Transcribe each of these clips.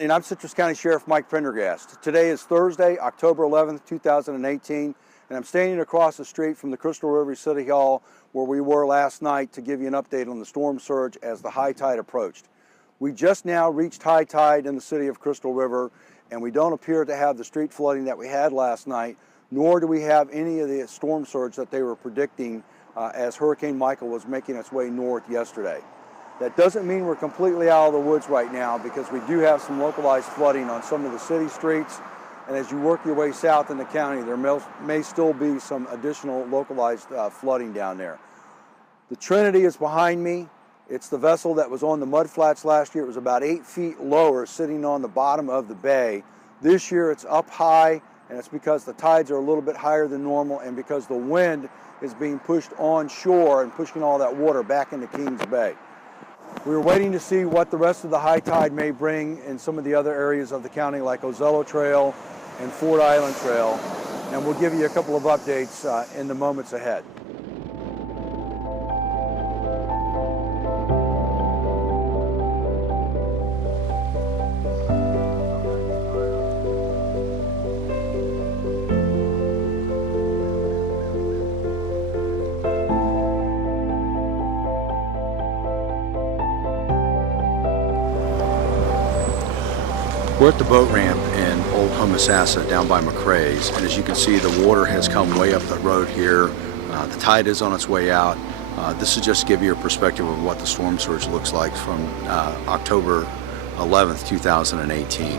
And I'm Citrus County Sheriff Mike Prendergast. Today is Thursday, October 11th, 2018, and I'm standing across the street from the Crystal River City Hall where we were last night to give you an update on the storm surge as the high tide approached. We just now reached high tide in the city of Crystal River, and we don't appear to have the street flooding that we had last night, nor do we have any of the storm surge that they were predicting as Hurricane Michael was making its way north yesterday. That doesn't mean we're completely out of the woods right now, because we do have some localized flooding on some of the city streets, and as you work your way south in the county, there may still be some additional localized flooding down there. The Trinity is behind me. It's the vessel that was on the mud flats last year. It was about 8 feet lower, sitting on the bottom of the bay. This year it's up high, and it's because the tides are a little bit higher than normal, and because the wind is being pushed onshore and pushing all that water back into Kings Bay. We're waiting to see what the rest of the high tide may bring in some of the other areas of the county, like Ozello Trail and Ford Island Trail, and we'll give you a couple of updates in the moments ahead. We're at the boat ramp in Old Homosassa down by McCrae's, and as you can see, the water has come way up the road here. The tide is on its way out. This is just to give you a perspective of what the storm surge looks like from October 11th, 2018.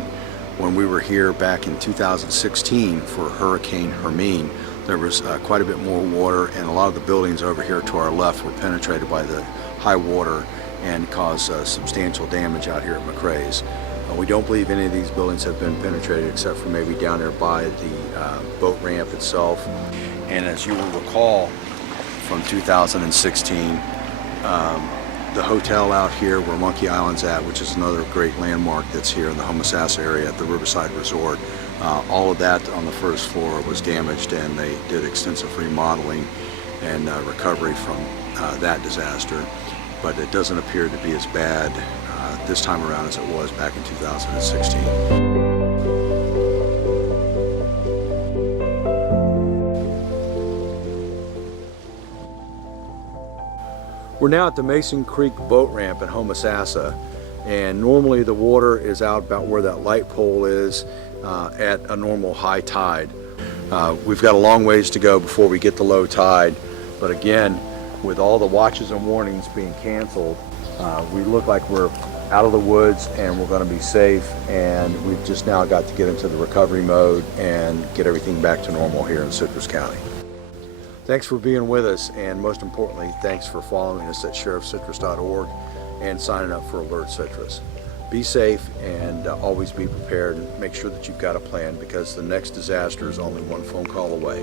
When we were here back in 2016 for Hurricane Hermine, there was quite a bit more water, and a lot of the buildings over here to our left were penetrated by the high water and caused substantial damage out here at McCrae's. We don't believe any of these buildings have been penetrated, except for maybe down there by the boat ramp itself. And as you will recall from 2016, the hotel out here where Monkey Island's at, which is another great landmark that's here in the Homosassa area at the Riverside Resort, all of that on the first floor was damaged, and they did extensive remodeling and recovery from that disaster. But it doesn't appear to be as bad this time around as it was back in 2016. We're now at the Mason Creek boat ramp in Homosassa, and normally the water is out about where that light pole is at a normal high tide. We've got a long ways to go before we get the low tide, but again, with all the watches and warnings being canceled, we look like we're out of the woods and we're going to be safe, and we've just now got to get into the recovery mode and get everything back to normal here in Citrus County. Thanks for being with us, and most importantly, thanks for following us at sheriffcitrus.org and signing up for Alert Citrus. Be safe and always be prepared, and make sure that you've got a plan, because the next disaster is only one phone call away.